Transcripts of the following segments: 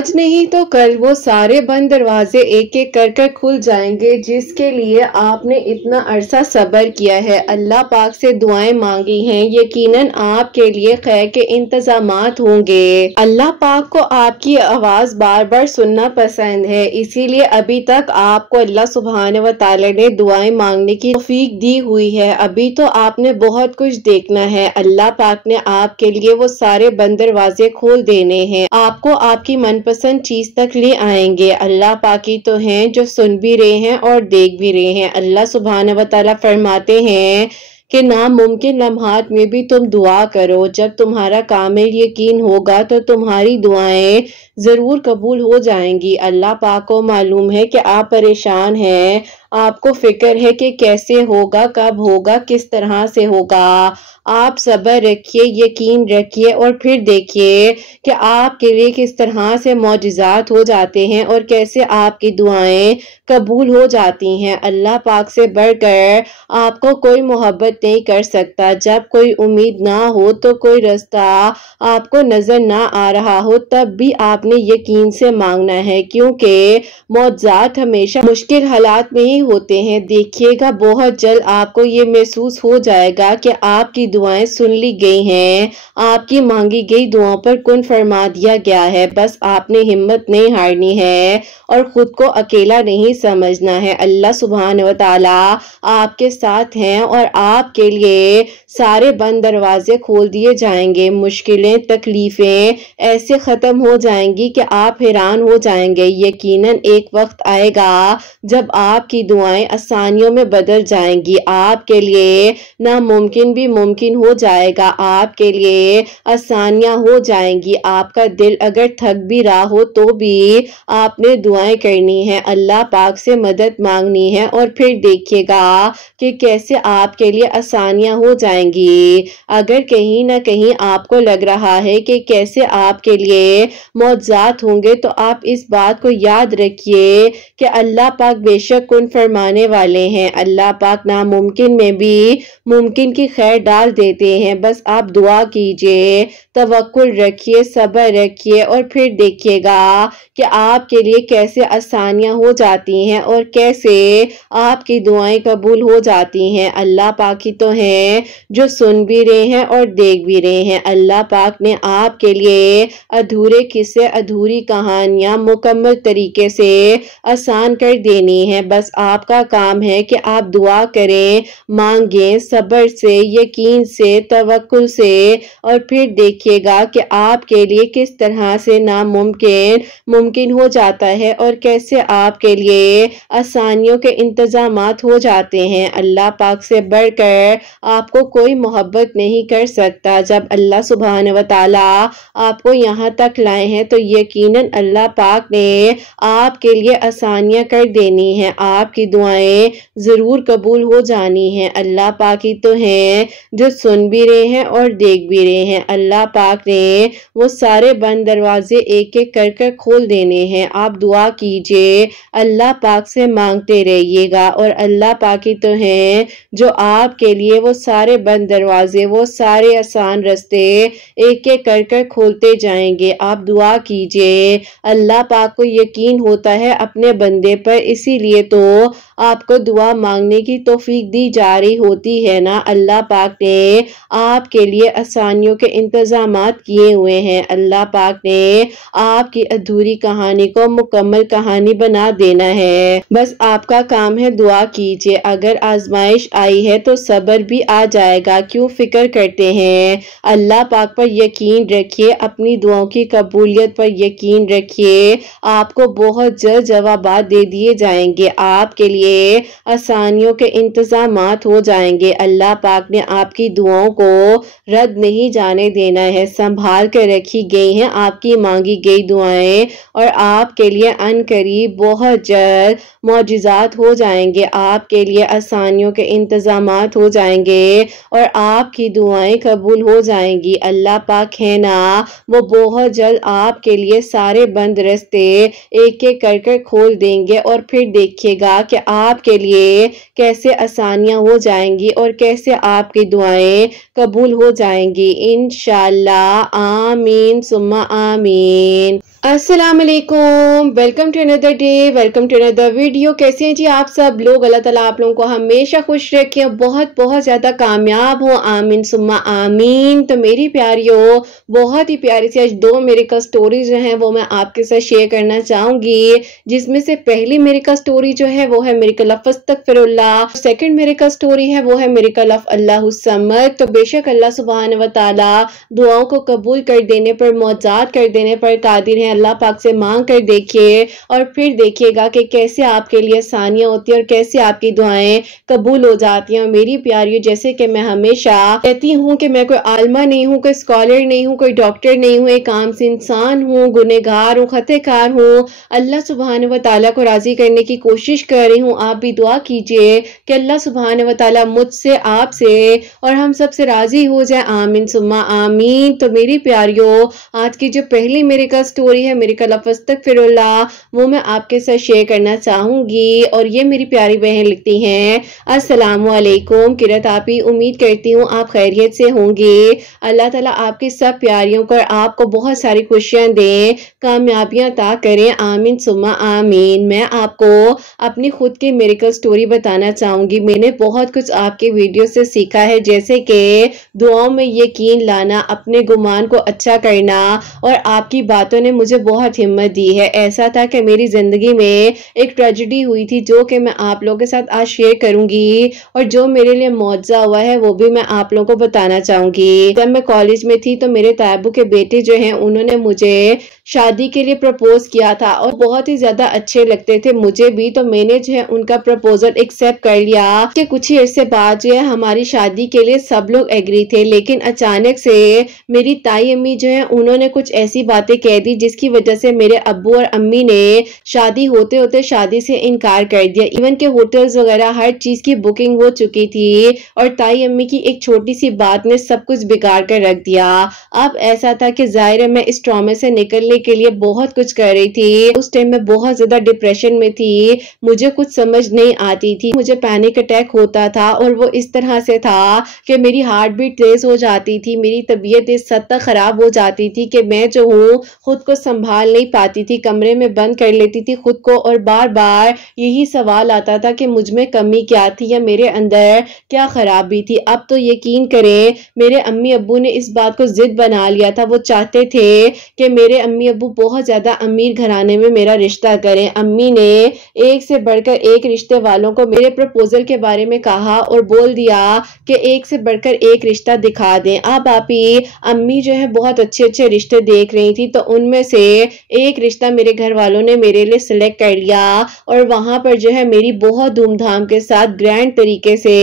आज नहीं तो कल वो सारे बंद दरवाजे एक एक कर कर खुल जाएंगे जिसके लिए आपने इतना अरसा सब्र किया है। अल्लाह पाक से दुआएं मांगी हैं, यकीनन आपके लिए खैर के इंतजामात होंगे। अल्लाह पाक को आपकी आवाज बार बार सुनना पसंद है, इसीलिए अभी तक आपको अल्लाह सुब्हानहू व तआला ने दुआएं मांगने की तौफीक दी हुई है। अभी तो आपने बहुत कुछ देखना है। अल्लाह पाक ने आपके लिए वो सारे बंद दरवाजे खोल देने हैं, आपको आपकी मनपसंद चीज तक ले आएंगे। अल्लाह पाकी तो हैं जो सुन भी रहे हैं और देख भी रहे हैं। अल्लाह सुब्हानहू व तआला फरमाते हैं कि नामुमकिन लम्हात में भी तुम दुआ करो, जब तुम्हारा कामिल यकीन होगा तो तुम्हारी दुआएं जरूर कबूल हो जाएंगी। अल्लाह पाक को मालूम है कि आप परेशान हैं, आपको फिक्र है कि कैसे होगा, कब होगा, किस तरह से होगा। आप सब्र रखिए, यकीन रखिए और फिर देखिए कि आपके लिए किस तरह से मौजिज़ात हो जाते हैं और कैसे आपकी दुआएं कबूल हो जाती हैं। अल्लाह पाक से बढ़कर आपको कोई मोहब्बत नहीं कर सकता। जब कोई उम्मीद ना हो तो कोई रास्ता आपको नजर ना आ रहा हो तब भी आपने यकीन से मांगना है, क्योंकि मौजिज़ात हमेशा मुश्किल हालात में ही होते हैं। देखिएगा बहुत जल्द आपको ये महसूस हो जाएगा कि आपकी दुआएं सुन ली गई हैं, आपकी मांगी गई दुआओं पर कुन फरमा दिया गया है। बस आपने हिम्मत नहीं हारनी है और खुद को अकेला नहीं समझना है। अल्लाह सुब्हानहू व तआला आपके साथ हैं और आपके लिए सारे बंद दरवाजे खोल दिए जाएंगे। मुश्किलें, तकलीफें ऐसे खत्म हो जाएंगी कि आप हैरान हो जाएंगे। यकीनन एक वक्त आएगा जब आपकी दुआएं आसानियों में बदल जाएंगी। आपके लिए नामुमकिन भी मुमकिन हो जाएगा, आपके लिए आसानियां हो जाएंगी। आपका दिल अगर थक भी रहा हो तो भी आपने दुआएं करनी है, अल्लाह पाक से मदद मांगनी है और फिर देखिएगा कि कैसे आपके लिए आसानियां हो जाएंगी। अगर कहीं ना कहीं आपको लग रहा है कि कैसे आपके लिए मौजिज़ात होंगे तो आप इस बात को याद रखिए कि अल्लाह पाक बेशक कुन फरमाने वाले हैं। अल्लाह पाक नामुमकिन में भी मुमकिन की खैर डाल देते हैं। बस आप दुआ कीजिए, तवक्कुल रखिए, सब्र रखिए और फिर देखिएगा कि आपके लिए कैसे आसानियां हो जाती हैं और कैसे आपकी दुआएं कबूल हो जाती हैं। अल्लाह पाक ही तो हैं जो सुन भी रहे हैं और देख भी रहे हैं। अल्लाह पाक ने आपके लिए अधूरे किस्से, अधूरी कहानियां मुकम्मल तरीके से आसान कर देनी है। बस आपका काम है कि आप दुआ करें, मांगें सब्र से, यकीन से, तवक्कुल से और फिर देखिएगा कि आपके लिए किस तरह से नामुमकिन मुमकिन हो जाता है और कैसे आपके लिए आसानियों के इंतजामात हो जाते हैं। अल्लाह पाक से बढ़कर आपको कोई मोहब्बत नहीं कर सकता। जब अल्लाह सुब्हानहू व तआला आपको यहाँ तक लाए हैं तो यकीनन अल्लाह पाक ने आपके लिए आसानियां कर देनी है, आपकी दुआएं जरूर कबूल हो जानी है। अल्लाह पाक ही तो हैं जो सुन भी रहे हैं और देख भी रहे हैं। अल्लाह पाक ने वो सारे बंद दरवाजे एक एक कर कर खोल देने हैं। आप दुआ कीजिए, अल्लाह पाक से मांगते रहिएगा और अल्लाह पाक ही तो हैं जो आपके लिए वो सारे बंद दरवाजे, वो सारे आसान रास्ते एक एक कर कर खोलते जाएंगे। आप दुआ कीजिए, अल्लाह पाक को यकीन होता है अपने बंदे पर, इसीलिए तो आपको दुआ मांगने की तौफीक दी जा रही होती है ना। अल्लाह पाक ने आपके लिए आसानियों के इंतजामात किए हुए हैं। अल्लाह पाक ने आपकी अधूरी कहानी को मुकम्मल कहानी बना देना है। बस आपका काम है दुआ कीजिए। अगर आजमाइश आई है तो सब्र भी आ जाएगा, क्यों फिक्र करते हैं। अल्लाह पाक पर यकीन रखिए, अपनी दुआओं की कबूलियत पर यकीन रखिए। आपको बहुत जल्द जवाबात दे दिए जाएंगे, आपके लिए आसानियों के इंतजामात हो जाएंगे। अल्लाह पाक ने आपकी दुआओं को रद्द नहीं जाने देना है, संभाल कर रखी गई हैं आपकी मांगी गई दुआएं और आपके लिए अनकरीब बहुत जल्द मौजिज़ात हो जाएंगे, आपके लिए आसानियों के इंतजामात हो जाएंगे और आपकी दुआएं कबूल हो जाएंगी। अल्लाह पाक है ना, वो बहुत जल्द आपके लिए सारे बंद रास्ते एक एक कर कर खोल देंगे और फिर देखिएगा कि आपके लिए कैसे आसानियां हो जाएंगी और कैसे आपकी दुआएं कबूल हो जाएंगी इंशाअल्लाह। आमीन सुम्मा आमीन। अस्सलाम वालेकुम, welcome to another day, welcome to another video. कैसे हैं जी आप सब लोग? अल्लाह ताला आप लोगों को हमेशा खुश रखे, बहुत बहुत ज़्यादा कामयाब हो, आमीन सुम्मा आमीन। तो मेरी प्यारियों, बहुत ही प्यारी सी आज 2 मेरिकल स्टोरी जो हैं वो मैं आपके साथ शेयर करना चाहूँगी, जिसमें से पहली मेरिकल स्टोरी जो है वो है मेरिकल ऑफ अस्तगफिरुल्लाह, सेकंड मेरिकल स्टोरी है वो है मेरिकल ऑफ अल्लाहु समद। तो बेशक अल्लाह सुब्हान व तआला दुआओं को कबूल कर देने पर, मौजाद कर देने पर कादिर है। अल्लाह पाक से मांग कर देखिए और फिर देखिएगा कि कैसे आपके लिए आसानियां होती है और कैसे आपकी दुआएं कबूल हो जाती हैं। और मेरी प्यारियों, जैसे कि मैं हमेशा कहती हूँ कि मैं कोई आलमा नहीं हूँ, कोई स्कॉलर नहीं हूँ, कोई डॉक्टर नहीं हूँ, एक आम से इंसान हूँ, गुनहगार हूँ, खतेकार हूँ। अल्लाह सुब्हान व तआला को राजी करने की कोशिश कर रही हूँ। आप भी दुआ कीजिए कि अल्लाह सुब्हान व तआला मुझसे, आपसे और हम सब से राजी हो जाए, आमीन सुम्मा आमीन। तो मेरी प्यारियों, आज की जो पहली मेरिकल स्टोरी है मेरिकल ऑफ अस्तगफिरुल्लाह, वो मैं आपके साथ शेयर करना चाहूंगी। और ये मेरी प्यारी बहन लिखती हैं, अस्सलाम वालेकुम किरत आपी, उम्मीद करती हूँ आप खैरियत से होंगे। अल्लाह ताला आपकी सब प्यारियों को, आपको बहुत सारी खुशियां दें, कामयाबियां अता करें, आमीन सुम्मा आमीन। मैं आपको अपनी खुद की मेरिकल स्टोरी बताना चाहूंगी। मैंने बहुत कुछ आपके वीडियो से सीखा है, जैसे कि दुआओं में यकीन लाना, अपने गुमान को अच्छा करना, और आपकी बातों ने मुझे बहुत हिम्मत दी है। ऐसा था कि मेरी जिंदगी में एक ट्रेजेडी हुई थी जो कि मैं आप लोगों के साथ आज शेयर करूंगी, और जो मेरे लिए मौजज़ा हुआ है वो भी मैं आप लोगों को बताना चाहूंगी। जब मैं कॉलेज में थी तो मेरे तायबू के बेटे जो हैं उन्होंने मुझे शादी के लिए प्रपोज किया था और बहुत ही ज्यादा अच्छे लगते थे मुझे भी। तो मैंने जो है उनका प्रपोजल एक्सेप्ट कर लिया कि कुछ ही अर्से बाद जो है हमारी शादी के लिए सब लोग एग्री थे। लेकिन अचानक से मेरी ताई अम्मी जो है उन्होंने कुछ ऐसी बातें कह दी जिसकी वजह से मेरे अब्बू और अम्मी ने शादी होते होते शादी से इनकार कर दिया। इवन के होटल्स वगैरह हर चीज की बुकिंग हो चुकी थी और ताई अम्मी की एक छोटी सी बात ने सब कुछ बिगाड़ कर रख दिया। अब ऐसा था कि जाहिर है मैं इस ट्रॉमे से निकलने के लिए बहुत कुछ कर रही थी। उस टाइम में बहुत ज्यादा डिप्रेशन में थी, मुझे कुछ समझ नहीं आती थी, मुझे पैनिक अटैक होता था और वो इस तरह से था कि मेरी हार्ट बीट तेज हो जाती थी, मेरी तबीयत इस हद तक खराब हो जाती थी कि मैं जो हूँ खुद को संभाल नहीं पाती थी, कमरे में बंद कर लेती थी खुद को और बार बार यही सवाल आता था कि मुझ में कमी क्या थी या मेरे अंदर क्या खराबी थी। अब तो यकीन करें मेरे अम्मी अब्बू ने इस बात को जिद बना लिया था। वो चाहते थे कि मेरे अम्मी अब्बू बहुत ज्यादा अमीर घराने में मेरा रिश्ता करें। अम्मी ने एक से बढ़कर एक रिश्ते वालों को मेरे प्रपोजल के बारे में कहा और बोल दिया कि एक से बढ़कर एक रिश्ता दिखा दें। अब आपी अम्मी जो है बहुत अच्छे अच्छे रिश्ते देख रही थी, तो उनमें से एक रिश्ता मेरे घर वालों ने मेरे लिए सिलेक्ट कर लिया और वहां पर जो है मेरी बहुत धूमधाम के साथ ग्रैंड तरीके से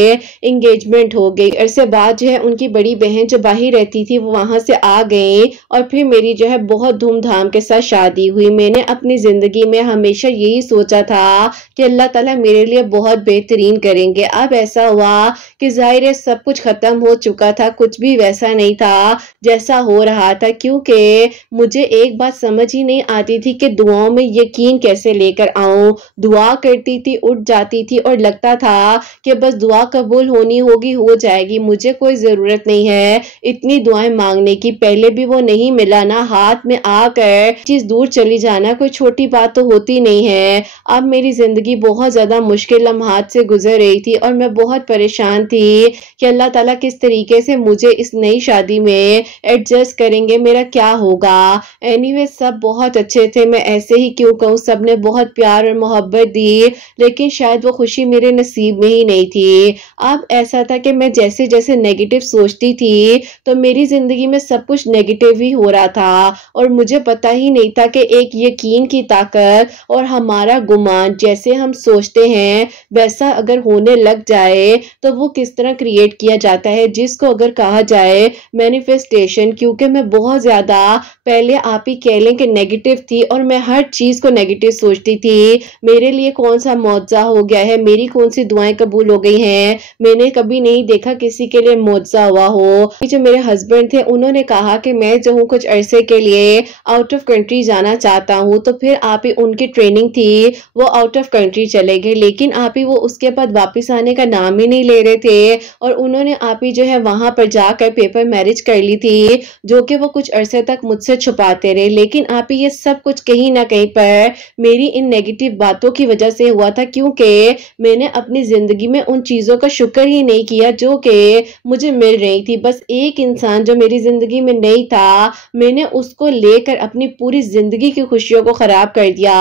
एंगेजमेंट हो गई। इसके बाद जो है उनकी बड़ी बहन जो बाहर रहती थी वो वहां से आ गई और फिर मेरी जो है बहुत धूमधाम के साथ शादी हुई। मैंने अपनी जिंदगी में हमेशा यही सोचा था कि अल्लाह ताला मेरे लिए बहुत बेहतरीन करेंगे। अब ऐसा हुआ कि जाहिर है सब कुछ खत्म हो चुका था, कुछ भी वैसा नहीं था जैसा हो रहा था, क्योंकि मुझे एक बात समझ ही नहीं आती थी कि दुआओं में यकीन कैसे लेकर आऊं। दुआ करती थी, उठ जाती थी और लगता था कि बस दुआ कबूल होनी होगी, हो जाएगी, मुझे कोई जरूरत नहीं है इतनी दुआएं मांगने की। पहले भी वो नहीं मिला ना, हाथ में आकर चीज दूर चली जाना कोई छोटी बात तो होती नहीं है। अब मेरी जिंदगी बहुत ज्यादा मुश्किल लम्हात से गुजर रही थी और मैं बहुत परेशान थी कि अल्लाह ताला किस तरीके से मुझे इस नई शादी में एडजस्ट करेंगे, मेरा क्या होगा। एनीवे सब बहुत अच्छे थे, मैं ऐसे ही क्यों कहूँ, सबने बहुत प्यार और मोहब्बत दी, लेकिन शायद वो खुशी मेरे नसीब में ही नहीं थी। अब ऐसा था कि मैं जैसे जैसे नेगेटिव सोचती थी तो मेरी जिंदगी में सब कुछ नेगेटिव ही हो रहा था और मुझे पता ही नहीं था कि एक यकीन की ताकत और हमारा गुमान, जैसे हम सोचते हैं वैसा अगर होने लग जाए तो वो किस तरह क्रिएट किया जाता है, जिसको अगर कहा जाए मैनिफेस्टेशन। क्योंकि मैं बहुत ज्यादा पहले आप ही कह लें कि नेगेटिव थी और मैं हर चीज को नेगेटिव सोचती थी। मेरे लिए कौन सा मौजज़ा हो गया है, मेरी कौन सी दुआएं कबूल हो गई हैं, मैंने कभी नहीं देखा किसी के लिए मौजज़ा हुआ हो। जो मेरे हस्बैंड थे उन्होंने कहा कि मैं जो हूँ कुछ अरसे के लिए आउट ऑफ कंट्री जाना चाहता हूँ, तो फिर आप ही उनकी ट्रेनिंग थी वो आउट ऑफ कंट्री चले गए, लेकिन आप ही वो उसके बाद वापस आने का नाम ही नहीं ले रहे थे और उन्होंने आप ही जो है वहां पर जाकर पेपर मैरिज कर ली थी, जो कि वो कुछ अरसे तक मुझसे छुपाते रहे। लेकिन आप ये सब कुछ कहीं ना कहीं पर मेरी इन नेगेटिव बातों की वजह से हुआ था, क्योंकि मैंने अपनी जिंदगी में उन चीजों का शुक्र ही नहीं किया जो कि मुझे मिल रही थी। बस एक इंसान जो मेरी जिंदगी में नहीं था, मैंने उसको लेकर अपनी पूरी जिंदगी की खुशियों को खराब कर दिया।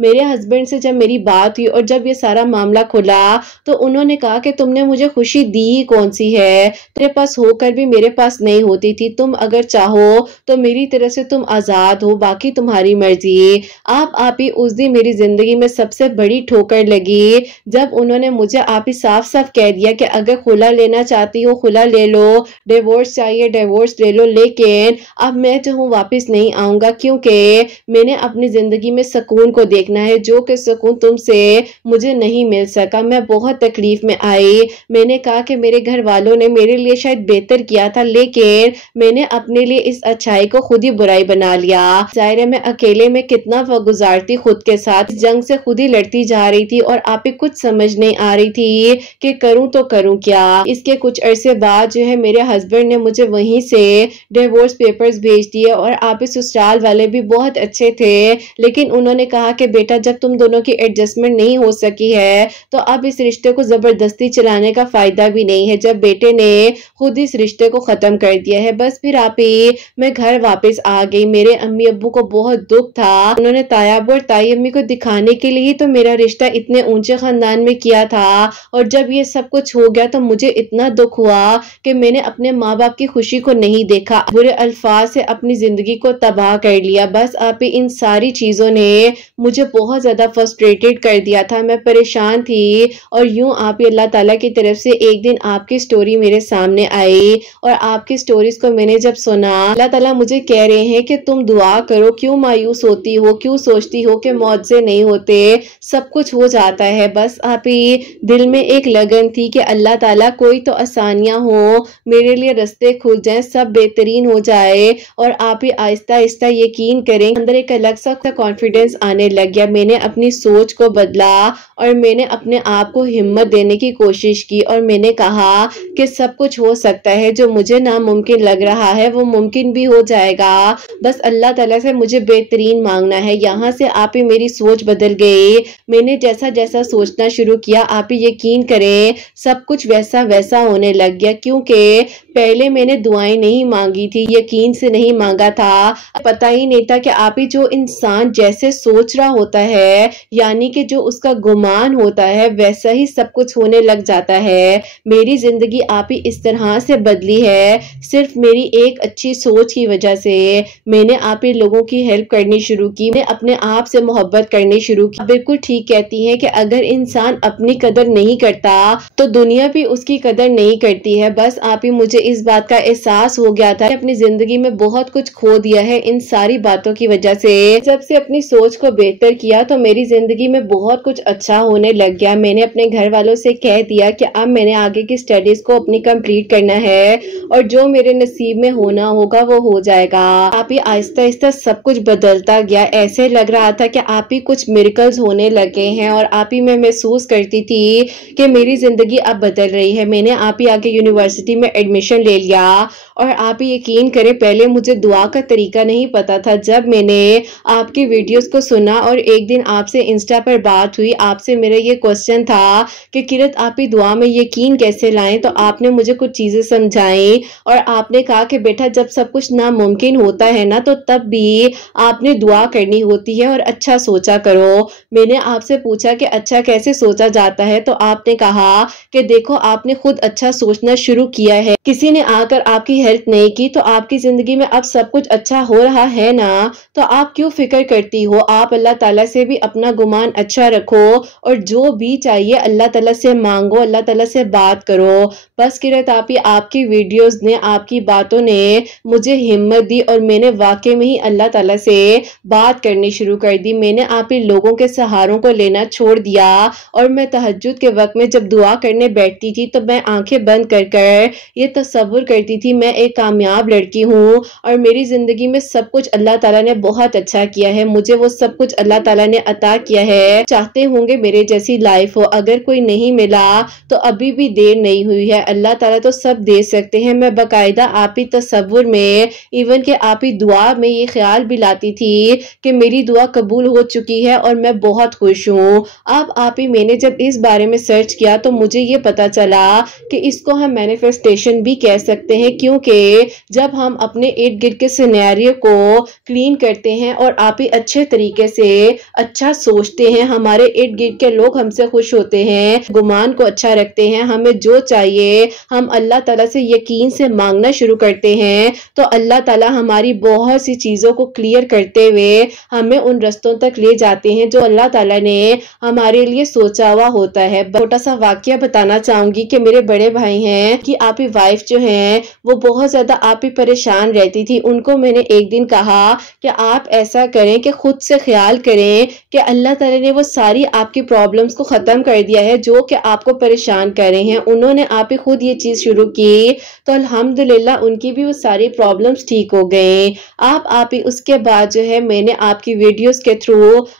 मेरे हस्बैंड से जब मेरी बात हुई और जब ये सारा मामला खुला तो उन्होंने कहा कि तुमने मुझे खुशी दी ही कौन सी है, तेरे पास होकर भी मेरे पास नहीं होती थी। तुम अगर चाहो तो मेरी तरफ से तुम आजाद हो, बाकी तुम्हारी मर्जी। आप ही उस दिन मेरी जिंदगी में सबसे बड़ी ठोकर लगी जब उन्होंने मुझे आप ही साफ साफ कह दिया कि अगर खुला लेना चाहती हो खुला ले लो, डिवोर्स चाहिए डिवोर्स ले लो, लेकिन अब मैं जो हूँ वापस नहीं आऊंगा, क्योंकि मैंने अपनी जिंदगी में सुकून को देखना है जो कि सुकून तुमसे मुझे नहीं मिल सका। मैं बहुत तकलीफ में आई। मैंने कहा कि मेरे घर वालों ने मेरे लिए शायद बेहतर किया था, लेकिन मैंने अपने लिए इस अच्छाई को खुद ही बुराई बना लिया। जाहिर है मैं अकेले में कितना वक्त गुजारती खुद के साथ, जंग से खुद ही लड़ती जा रही थी और आप ही कुछ समझ नहीं आ रही थी कि करूं तो करूं क्या। इसके कुछ अरसे बाद जो है मेरे हस्बैंड ने मुझे वहीं से डिवोर्स पेपर्स भेज दिए और आप ही ससुराल वाले भी बहुत अच्छे थे, लेकिन उन्होंने कहा कि बेटा जब तुम दोनों की एडजस्टमेंट नहीं हो सकी है तो अब इस रिश्ते को जबरदस्ती चलाने का फायदा भी नहीं है, जब बेटे ने खुद इस रिश्ते को खत्म कर दिया है। बस फिर आप ही मैं घर वापस आ गई। मेरे अम्मी अब्बू को बहुत दुख था, उन्होंने तायाब और ताई अम्मी को दिखाने के लिए तो मेरा रिश्ता इतने ऊंचे खानदान में किया था, और जब ये सब कुछ हो गया तो मुझे इतना दुख हुआ कि मैंने अपने माँ बाप की खुशी को नहीं देखा, बुरे अल्फाज से अपनी जिंदगी को तबाह कर लिया। बस आप ही इन सारी चीजों ने मुझे बहुत ज्यादा फ्रस्ट्रेटेड कर दिया था, मैं परेशान थी। और यूं आप ही अल्लाह ताला की तरफ से एक दिन आपकी स्टोरी मेरे सामने आई और आपकी स्टोरीज को मैंने जब सुना, अल्लाह ताला मुझे कह रहे हैं कि तुम दुआ करो, क्यों मायूस होती हो, क्यों सोचती हो कि मौत से नहीं होते, सब कुछ हो जाता है। बस आप ही दिल में एक लगन थी कि अल्लाह ताला कोई तो आसानियां हो, मेरे लिए रास्ते खुल जाएं, सब बेहतरीन हो जाए। और आप ही आहिस्ता आहिस्ता यकीन करें अंदर एक अलग सा कॉन्फिडेंस आने लग गया। मैंने अपनी सोच को बदला और मैंने अपने आप को हिम्मत देने की कोशिश की और मैंने कहा कि सब कुछ हो सकता है, जो मुझे नामुमकिन लग रहा है वो मुमकिन भी हो जाएगा। बस अल्लाह ताला से मुझे बेहतरीन मांगना है। यहाँ से आप ही मेरी सोच बदल गई। मैंने जैसा जैसा सोचना शुरू किया आप ही यकीन करें सब कुछ वैसा वैसा होने लग गया, क्योंकि पहले मैंने दुआएं नहीं मांगी थी, यकीन से नहीं मांगा था। पता ही नहीं था कि आप ही जो इंसान जैसे सोच रहा होता है, यानी कि जो उसका गुमान होता है, वैसा ही सब कुछ होने लग जाता है। मेरी जिंदगी आप ही इस तरह से बदली है सिर्फ मेरी एक अच्छी सोच की वजह से। मैंने आप ही लोगों की हेल्प करनी शुरू की, मैंने अपने आप से मोहब्बत करनी शुरू की। बिल्कुल ठीक कहती हैं कि अगर इंसान अपनी कदर नहीं करता तो दुनिया भी उसकी कदर नहीं करती है। बस आप ही मुझे इस बात का एहसास हो गया था, अपनी जिंदगी में बहुत कुछ खो दिया है इन सारी बातों की वजह से। जब से अपनी सोच को बेहतर किया तो मेरी जिंदगी में बहुत कुछ अच्छा होने लग गया। मैंने अपने घर वालों से कह दिया कि अब मैंने आगे की स्टडीज को अपनी कंप्लीट करना है और जो मेरे नसीब में होना होगा वो हो जाएगा। आप ही आहिस्ता आहिस्ता सब कुछ बदलता गया। ऐसे लग रहा था कि आप ही कुछ मिरेकल्स होने लगे हैं और आप ही मैं महसूस करती थी कि मेरी जिंदगी अब बदल रही है। मैंने आप ही आगे यूनिवर्सिटी में एडमिशन ले लिया और आप ही यकीन करें पहले मुझे दुआ का तरीका नहीं पता था। जब मैंने आपकी वीडियोस को सुना और एक दिन आपसे इंस्टा पर बात हुई, आपसे मेरा ये क्वेश्चन था कि किरत आप ही दुआ में यकीन कैसे लाएं, तो आपने मुझे कुछ चीजें समझाई और आपने कहा कि बेटा जब सब कुछ नामुमकिन होता है ना तो तब भी आपने दुआ करनी होती है और अच्छा सोचा करो। मैंने आपसे पूछा कि अच्छा कैसे सोचा जाता है, तो आपने कहा कि देखो आपने खुद अच्छा सोचना शुरू किया है, किसी ने आकर आपकी हेल्प नहीं की तो आपकी जिंदगी में अब सब कुछ अच्छा हो रहा है ना, तो आप क्यों फिक्र करती हो। आप अल्लाह ताला से भी अपना गुमान अच्छा रखो और जो भी चाहिए अल्लाह ताला से मांगो, अल्लाह ताला से बात करो। बस किरत आप ही आपकी वीडियोस ने, आपकी बातों ने मुझे हिम्मत दी और मैंने वाकई में ही अल्लाह ताला से बात करनी शुरू कर दी। मैंने आप ही लोगों के सहारों को लेना छोड़ दिया और मैं तहज्जुद के वक्त में जब दुआ करने बैठती थी तो मैं आंखें बंद कर कर ये तसव्वुर करती थी मैं एक कामयाब लड़की हूँ और मेरी जिंदगी में सब कुछ अल्लाह ताला ने बहुत अच्छा किया है, मुझे वो सब कुछ अल्लाह ताला ने अता किया है। चाहते होंगे मेरे जैसी लाइफ हो, अगर कोई नहीं मिला तो अभी भी देर नहीं हुई है, अल्लाह ताला तो सब दे सकते हैं। मैं बाकायदा आप ही तसव्वुर में, इवन के आप ही दुआ में ये ख्याल भी लाती थी कि मेरी दुआ कबूल हो चुकी है और मैं बहुत खुश हूँ। अब आप ही मैंने जब इस बारे में सर्च किया तो मुझे ये पता चला कि इसको हम मैनिफेस्टेशन भी कह सकते हैं, क्योंकि जब हम अपने इर्द गिर्द के सिनेरियो को क्लीन करते हैं और आप ही अच्छे तरीके से अच्छा सोचते हैं, हमारे इर्द गिर्द के लोग हमसे खुश होते हैं, गुमान को अच्छा रखते हैं, हमें जो चाहिए हम अल्लाह ताला से यकीन से मांगना शुरू करते हैं, तो अल्लाह ताला हमारी बहुत सी चीज़ों को क्लियर करते हुए हमें उन रस्तों तक ले जाते हैं जो अल्लाह ताला ने हमारे लिए सोचा हुआ होता है। छोटा सा वाकया बताना चाहूंगी कि मेरे बड़े भाई हैं कि आप ही वाइफ जो हैं वो बहुत ज्यादा आप ही परेशान रहती थी। उनको मैंने एक दिन कहा कि आप ऐसा करें कि खुद से ख्याल करें कि अल्लाह ताला ने वो सारी आपकी प्रॉब्लम्स को खत्म कर दिया है जो कि आपको परेशान कर रहे हैं। उन्होंने आप ही खुद ये चीज शुरू की तो अल्हम्दुलिल्लाह उनकी भी वो सारी प्रॉब्लम्स ठीक हो गए। आप ही उसके बाद जो है मैंने आपकी वीडियोस के थ्रू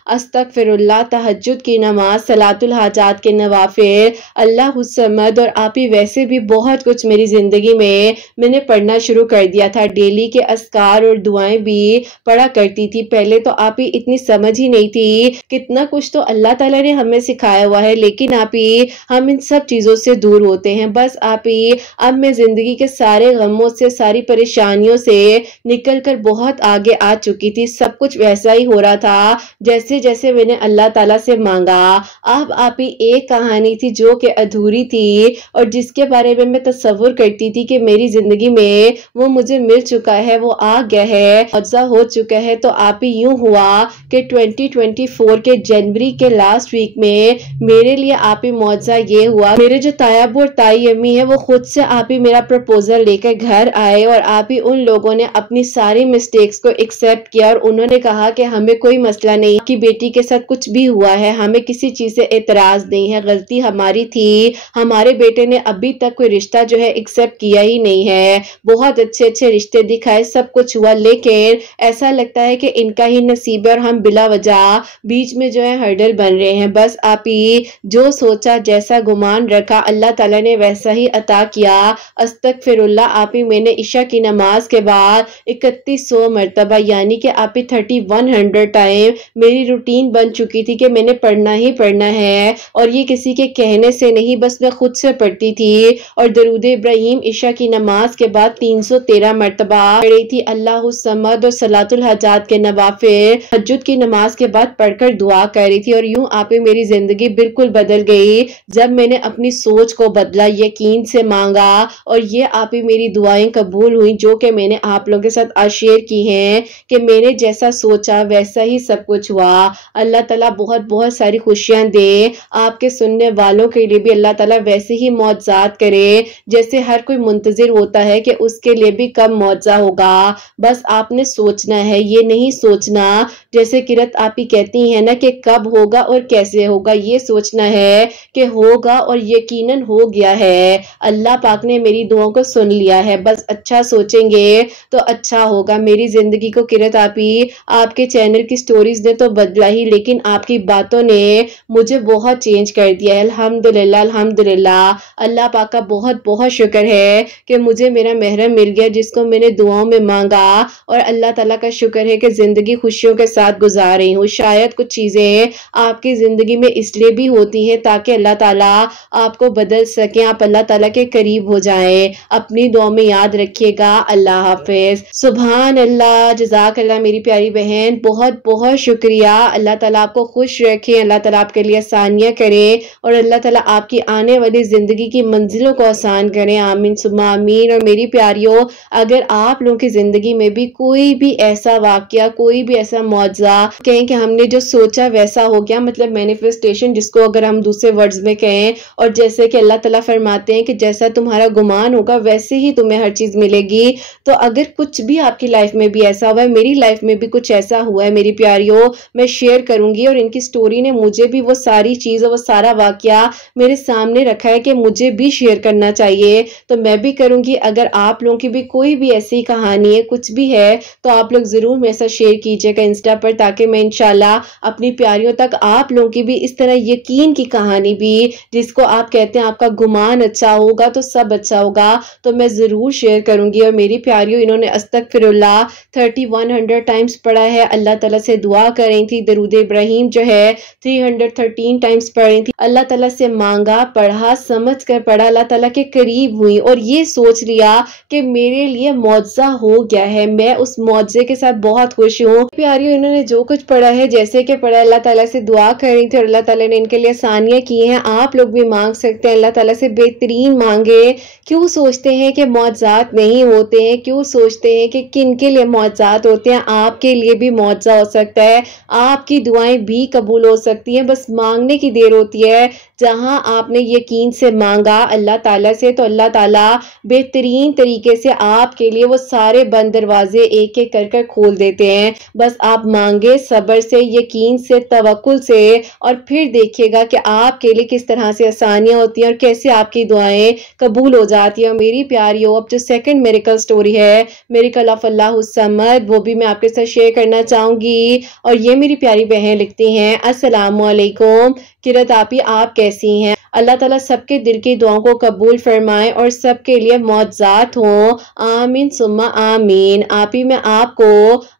अस्तगफिरुल्लाह, तहज्जुद की नमाज, सलातुल हाजात के नवाफिल, अल्लाहुस समद और आप ही वैसे भी बहुत कुछ मेरी जिंदगी में मैंने पढ़ना शुरू कर दिया था। डेली के अस्कार और दुआएं भी पढ़ा करती थी। पहले तो आप ही इतनी समझ ही नहीं थी, कितना कुछ तो अल्लाह ताला ने हमें सिखाया हुआ है, लेकिन आप ही हम इन सब चीजों से दूर होते हैं। बस आप ही अब मैं जिंदगी के सारे गमों से, सारी परेशानियों से निकल कर बहुत आगे आ चुकी थी। सब कुछ वैसा ही हो रहा था जैसे जैसे मैंने अल्लाह ताला से मांगा। अब आप ही एक कहानी थी जो कि अधूरी थी और जिसके बारे में मैं तसव्वुर करती थी कि मेरी जिंदगी में वो मुझे मिल चुका है, वो आ गया है, मुआवजा हो चुका है। तो आप ही यूं हुआ कि 2024 के जनवरी के लास्ट वीक में मेरे लिए आप ही मुआवजा ये हुआ, मेरे जो तायाब और ताई अम्मी है वो खुद से आप ही मेरा प्रपोजल लेकर घर आए और आप ही उन लोगों ने अपनी सारी मिस्टेक्स को एक्सेप्ट किया और उन्होंने कहा कि हमें कोई मसला नहीं कि बेटी के साथ कुछ भी हुआ है, हमें किसी चीज से एतराज नहीं है, गलती हमारी थी, हमारे बेटे ने अभी तक कोई रिश्ता जो है एक्सेप्ट किया ही नहीं है। बहुत अच्छे अच्छे रिश्ते दिखाए, सब कुछ हुआ, लेकिन ऐसा लगता है कि इनका ही नसीब है और हम बिला वजह बीच में जो है हर्डल बन रहे हैं। बस आप ही जो सोचा, जैसा गुमान रखा, अल्लाह ताला ने वैसा ही अता किया। अस्तगफिरुल्लाह, आप ही मैंने इशा की नमाज के बाद 3100 मरतबा यानी कि आप ही 3100 टाइम मेरी रूटीन बन चुकी थी कि मैंने पढ़ना ही पढ़ना है, और ये किसी के कहने से नहीं, बस मैं खुद से पढ़ती थी। और दरूद इब्राहिम इशा की नमाज के बाद 313 मरतबा पढ़ी थी। अल्लाहुस समद और सलातुल हाजात के नवाफिल तहज्जुद की नमाज के बाद पढ़कर दुआ कर रही थी। और यूं आप ही मेरी जिंदगी बिल्कुल बदल गई जब मैंने अपनी सोच को बदला, यकीन से मांगा और ये आप ही मेरी दुआएं कबूल हुई जो कि मैंने आप लोगों के साथ आज शेयर की हैं कि मैंने जैसा सोचा वैसा ही सब कुछ हुआ। अल्लाह ताला बहुत बहुत सारी खुशियां दे, आपके सुनने वालों के लिए भी अल्लाह ताला वैसे ही मौजज़ात करे जैसे हर कोई मुंतजिर होता है कि उसके लिए भी कब मौजज़ा होगा। बस आपने सोचना है, ये नहीं सोचना जैसे किरत आप ही कहती हैं ना कि कब होगा और कैसे होगा, ये सोचना है कि होगा और यकीनन हो गया है। अल्लाह पाक ने मेरी दुआओं को सुन लिया है, बस अच्छा सोचेंगे तो अच्छा होगा। मेरी जिंदगी को किरत आप ही आपके चैनल की स्टोरीज ने तो बदला ही, लेकिन आपकी बातों ने मुझे बहुत चेंज कर दिया है। अल्हम्दुलिल्लाह अल्हम्दुलिल्लाह, अल्लाह पाक का बहुत बहुत शुक्र है कि मुझे मेरा महरम मिल गया जिसको मैंने दुआओं में मांगा, और अल्लाह ताला का शुक्र है कि जिंदगी खुशियों के साथ गुजार रही हूँ। शायद कुछ चीजें आपकी जिंदगी में इसलिए भी होती हैं ताकि अल्लाह ताला आपको बदल सके, आप अल्लाह ताला के करीब हो जाएं। अपनी दुआ में याद रखिएगा। अल्लाह हाफिज। सुभान अल्लाह, जज़ाक अल्लाह मेरी प्यारी बहन, बहुत बहुत शुक्रिया। अल्लाह ताला आपको खुश रखे, अल्लाह ताला आपके लिए आसानियां करे और अल्लाह ताला आपकी आने वाली जिंदगी की मंजिलों को आसान करें। आमीन सुम्मा आमीन। और मेरी प्यारियों, अगर आप लोगों की जिंदगी में भी कोई भी ऐसा वाकया, कोई भी ऐसा मौजज़ा कहें कि हमने जो सोचा वैसा हो गया, मतलब मैनिफेस्टेशन जिसको अगर हम दूसरे वर्ड्स में कहें, और जैसे कि अल्लाह ताला फरमाते हैं कि जैसा तुम्हारा गुमान होगा वैसे ही तुम्हें हर चीज मिलेगी। तो अगर कुछ भी आपकी लाइफ में भी ऐसा हुआ है, मेरी लाइफ में भी कुछ ऐसा हुआ है मेरी प्यारियों, मैं शेयर करूंगी। और इनकी स्टोरी ने मुझे भी वो सारी चीज और वो सारा वाकया मेरे सामने रखा है कि मुझे भी शेयर करना चाहिए, तो मैं भी करूंगी। अगर आप लोगों की भी कोई भी ऐसी कहानी है, कुछ भी है, तो आप लोग जरूर मेरे साथ शेयर कीजिएगा इंस्टा पर, ताकि मैं इंशाल्लाह अपनी प्यारियों तक आप लोगों की भी इस तरह यकीन की कहानी भी, जिसको आप कहते हैं आपका गुमान अच्छा होगा तो सब अच्छा होगा, तो मैं जरूर शेयर करूंगी। और मेरी प्यारियों, इन्होंने अस्तगफिरुल्लाह 3100 टाइम्स पढ़ा है, अल्लाह ताला से दुआ कर रही थी, दरूद इब्राहिम जो है 313 टाइम्स पढ़ रही थी, अल्लाह ताला से मांगा, पढ़ा, समझ कर पढ़ा, अल्लाह ताला के करीब हुई और ये सोच लिया कि मेरे लिए मौजज़ा हो गया है, मैं उस मौजज़े के साथ बहुत खुश हूँ। प्यारियों, इन्होंने जो कुछ पढ़ा है, जैसे कि पढ़ा, अल्लाह ताला से दुआ कर रही थी और अल्लाह ताला ने इनके लिए आसानियां की हैं। आप लोग भी मांग सकते हैं, अल्लाह ताला से बेहतरीन मांगे। क्यों सोचते हैं कि मौजज़ात नहीं होते हैं, क्यों सोचते हैं कि किन के लिए मौजज़ात होते हैं? आपके लिए भी मौजज़ा हो सकता है, आपकी दुआएं भी कबूल हो सकती हैं, बस मांगने की देर होती है। जहां आपने यकीन से मांगा अल्लाह ताला से, तो अल्लाह ताला बेहतरीन तरीके से आपके लिए वो सारे बंद दरवाजे एक एक कर कर खोल देते हैं। बस आप मांगे सब्र से, यकीन से, तवक्कुल से, और फिर देखिएगा कि आपके लिए किस तरह से आसानियां होती हैं और कैसे आपकी दुआएं कबूल हो जाती हैं। मेरी प्यारियों, अब जो सेकंड मिरेकल स्टोरी है, मिरेकल ऑफ अल्लाह समद, वो भी मैं आपके साथ शेयर करना चाहूंगी। और ये मेरी प्यारी बहन लिखती हैं, अस्सलामु अलैकुम किरत आपी, आप कैसी हैं? अल्लाह ताला सबके दिल की दुआओं को कबूल फरमाए और सबके लिए मौजज़ात हों, आमीन सुम्मा आमीन। आपी, मैं आपको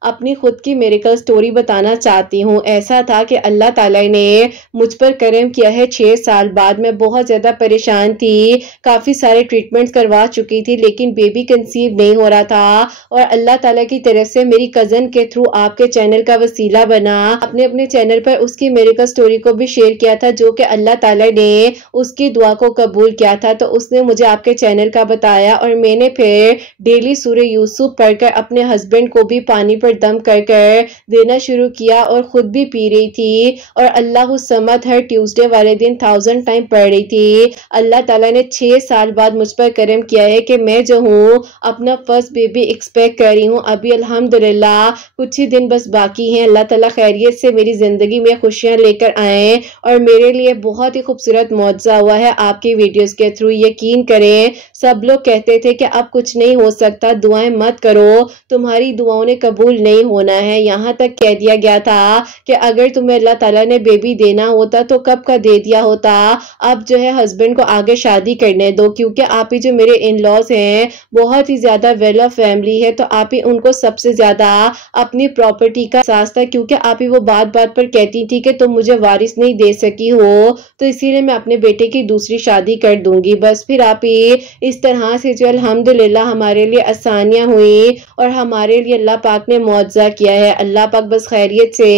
अपनी खुद की मिरेकल स्टोरी बताना चाहती हूँ। ऐसा था कि अल्लाह ताला ने मुझ पर करम किया है। 6 साल बाद मैं बहुत ज़्यादा परेशान थी, काफ़ी सारे ट्रीटमेंट्स करवा चुकी थी, लेकिन बेबी कंसीव नहीं हो रहा था। और अल्लाह ताला की तरफ से मेरी कज़न के थ्रू आपके चैनल का वसीला बना। अपने चैनल पर उसकी मिरेकल स्टोरी को भी शेयर किया था, जो कि अल्लाह ताला ने उसकी दुआ को कबूल किया था। तो उसने मुझे आपके चैनल का बताया और मैंने फिर डेली सूरह यूसुफ पढ़कर अपने हस्बैंड को भी पानी पर दम कर कर देना शुरू किया और खुद भी पी रही थी। और अल्लाह समद हर ट्यूसडे वाले दिन 1000 टाइम पढ़ रही थी। अल्लाह ताला ने 6 साल बाद मुझ पर करम किया है कि मैं जो हूँ अपना फर्स्ट बेबी एक्सपेक्ट कर रही हूँ। अभी अल्हम्दुलिल्लाह कुछ ही दिन बस बाकी हैं। अल्लाह ताला खैरियत से मेरी जिंदगी में खुशियां लेकर आए और मेरे लिए बहुत ही खूबसूरत मौजज़ा हुआ है आपकी वीडियोस के थ्रू। यकीन करें, सब लोग कहते थे कि अब कुछ नहीं हो सकता, दुआएं मत करो, तुम्हारी दुआओं ने कबूल नहीं होना है। यहाँ तक कह दिया गया था कि अगर तुम्हें अल्लाह ताला ने बेबी देना होता तो कब का दे दिया होता। अब जो है हस्बैंड को आगे शादी करने दो, क्योंकि आप ही जो मेरे इन लॉज हैं बहुत ही ज्यादा वेल ऑफ फैमिली है, तो आप ही उनको सबसे ज्यादा अपनी प्रॉपर्टी का एहसास था, क्योंकि आप ही वो बात बात पर कहती थी कि तुम मुझे वारिस नहीं दे सकी हो, तो इसीलिए मैं अपने बेटे की दूसरी शादी कर दूंगी। बस फिर आप ही इस तरह से जो अल्हम्दुलिल्लाह हमारे लिए आसानियां हुई और हमारे लिए अल्लाह पाक ने मौजज़ा किया है। अल्लाह पाक बस खैरियत से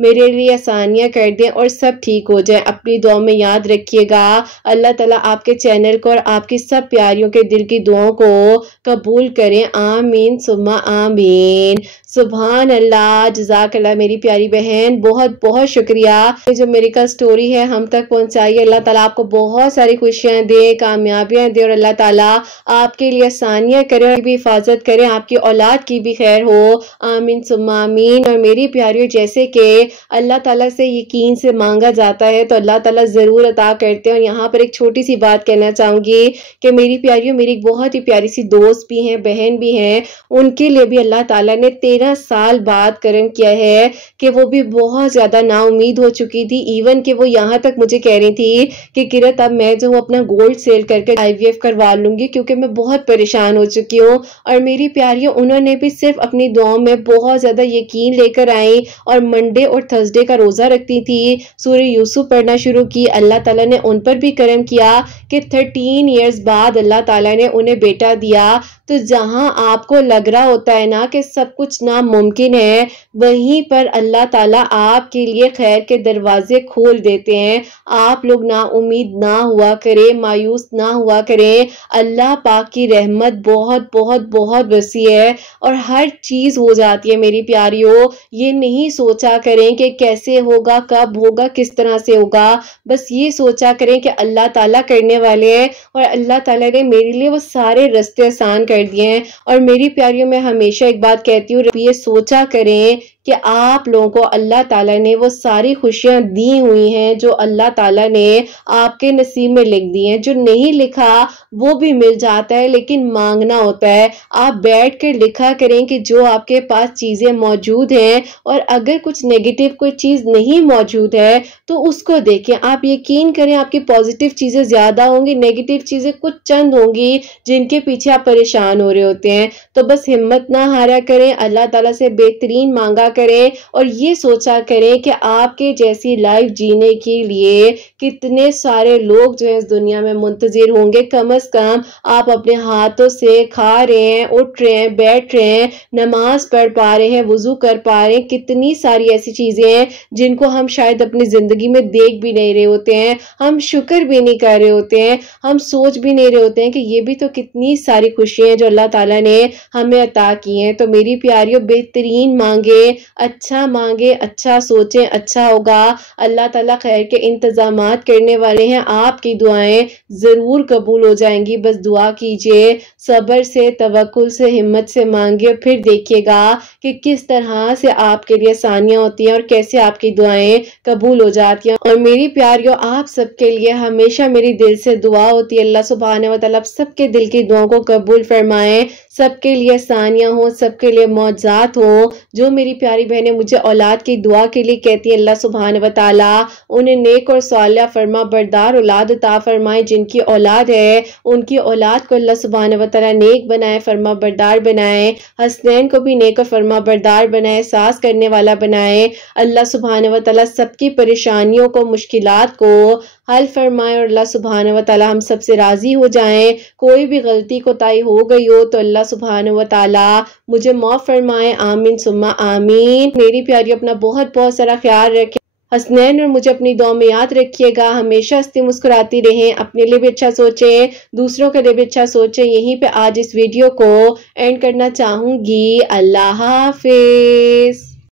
मेरे लिए आसानियां कर दें और सब ठीक हो जाए। अपनी दुआ में याद रखिएगा। अल्लाह ताला आपके चैनल को और आपकी सब प्यारियों के दिल की दुआओं को कबूल करें, आमीन सुम्मा आमीन। सुभान अल्लाह, जज़ाकल्लाह मेरी प्यारी बहन, बहुत बहुत शुक्रिया जो मिरेकल स्टोरी है हम तक पहुंचाई। अल्लाह ताला आपको बहुत सारी खुशियां दे, कामयाबियां दे और अल्लाह ताला आपके लिए आसानियां करे, भी हिफाजत करे, आपकी औलाद की भी खैर हो, आमीन सुम्मा आमीन। और मेरी प्यारियों, जैसे कि अल्लाह ताला से यकीन से मांगा जाता है तो अल्लाह ताला जरूर अता करते हैं। और यहाँ पर एक छोटी सी बात कहना चाहूंगी कि मेरी प्यारियों, मेरी बहुत ही प्यारी सी दोस्त भी हैं, बहन भी हैं, उनके लिए भी अल्लाह ताला ने 13 साल बाद करम किया है कि वो भी बहुत ज्यादा नाउमीद हो चुकी थी। इवन कि वो यहाँ तक मुझे कह रही थी कि किरत अब मैं जो अपना गोल्ड सेल करके IVF करवा लूंगी, क्योंकि मैं बहुत परेशान हो चुकी हूँ। और मेरी प्यारियों, उन्होंने भी सिर्फ अपनी दुआओं में बहुत ज्यादा यकीन लेकर आई और मंडे और थर्सडे का रोजा रखती थी, सूरह यूसुफ पढ़ना शुरू की। अल्लाह ताला ने उन पर भी करम किया कि 13 इयर्स बाद अल्लाह ताला ने उन्हें बेटा दिया। तो जहां आपको लग रहा होता है ना कि सब कुछ नामुमकिन है, वहीं पर अल्लाह ताला आपके लिए खैर के दरवाजे खोल देते हैं। आप लोग ना उम्मीद ना हुआ करें, मायूस ना हुआ करें। अल्लाह पाक की रहमत बहुत बहुत बहुत वसी है और हर चीज हो जाती है मेरी प्यारियों। ये नहीं सोचा करें कि कैसे होगा, कब होगा, किस तरह से होगा, बस ये सोचा करें कि अल्लाह ताला करने वाले हैं और अल्लाह ताला ने मेरे लिए वो सारे रास्ते आसान कर दिए हैं। और मेरी प्यारियों, मैं हमेशा एक बात कहती हूँ, ये सोचा करें कि कि आप लोगों को अल्लाह ताला ने वो सारी खुशियां दी हुई हैं जो अल्लाह ताला ने आपके नसीब में लिख दी हैं। जो नहीं लिखा वो भी मिल जाता है, लेकिन मांगना होता है। आप बैठ कर लिखा करें कि जो आपके पास चीजें मौजूद हैं, और अगर कुछ नेगेटिव कोई चीज नहीं मौजूद है तो उसको देखें। आप यकीन करें आपकी पॉजिटिव चीजें ज्यादा होंगी, नेगेटिव चीजें कुछ चंद होंगी जिनके पीछे आप परेशान हो रहे होते हैं। तो बस हिम्मत ना हारा करें, अल्लाह ताला से बेहतरीन मांगा करें, और ये सोचा करें कि आपके जैसी लाइफ जीने के लिए कितने सारे लोग जो है इस दुनिया में मुंतजिर होंगे। कम से कम आप अपने हाथों से खा रहे हैं, उठ रहे हैं, बैठ रहे हैं, नमाज पढ़ पा रहे हैं, वुजू कर पा रहे हैं। कितनी सारी ऐसी चीजें हैं जिनको हम शायद अपनी जिंदगी में देख भी नहीं रहे होते हैं, हम शुक्र भी नहीं कर रहे होते हैं, हम सोच भी नहीं रहे होते हैं कि ये भी तो कितनी सारी खुशियां हैं जो अल्लाह ताला ने हमें अता की हैं। तो मेरी प्यारियों, बेहतरीन मांगे, अच्छा सोचें, अच्छा होगा। अल्लाह ताला खैर के इंतजामात करने वाले हैं, आपकी दुआएं जरूर कबूल हो जाएंगी। बस दुआ कीजिए, सब्र से, तवक्कुल से, हिम्मत से मांगिए, फिर देखिएगा कि किस तरह से आपके लिए आसानियां होती हैं और कैसे आपकी दुआएं कबूल हो जाती हैं। और मेरी प्यारियों, आप सबके लिए हमेशा मेरी दिल से दुआ होती है, अल्लाह सुब्हानहू व तआला सबके दिल की दुआओं को कबूल फरमाए, सबके लिए आसानियां हो, सबके लिए मौजात हो। जो मेरी प्यारी बहनें मुझे औलाद की दुआ के लिए कहती है, अल्लाह सुब्हानहू व तआला उन्हें नेक और सालिहा फरमा बरदार औलाद अता फरमाए। जिनकी औलाद है उनकी औलाद को अल्लाह सुब्हानहू व तआला नेक बनाए, फरमा बरदार बनाए। हसनैन को भी नेक और फरमा बरदार बनाए, सास करने वाला बनाए। अल्लाह सुब्हानहू व तआला सबकी परेशानियों को, मुश्किलात को हल फरमाए, और अल्लाह सुब्हानहू व तआला हम सबसे राजी हो जाएं। कोई भी गलती कोताही हो गई हो तो अल्लाह सुब्हानहू व तआला मुझे माफ फरमाए, आमीन सुम्मा आमीन। मेरी प्यारी, अपना बहुत बहुत सारा ख्याल रखें। हसनैन और मुझे अपनी दुआ में याद रखिएगा। हमेशा हंसती मुस्कुराती रहें, अपने लिए भी अच्छा सोचें, दूसरों के लिए भी अच्छा सोचें। यहीं पे आज इस वीडियो को एंड करना चाहूंगी। अल्लाह हाफिज।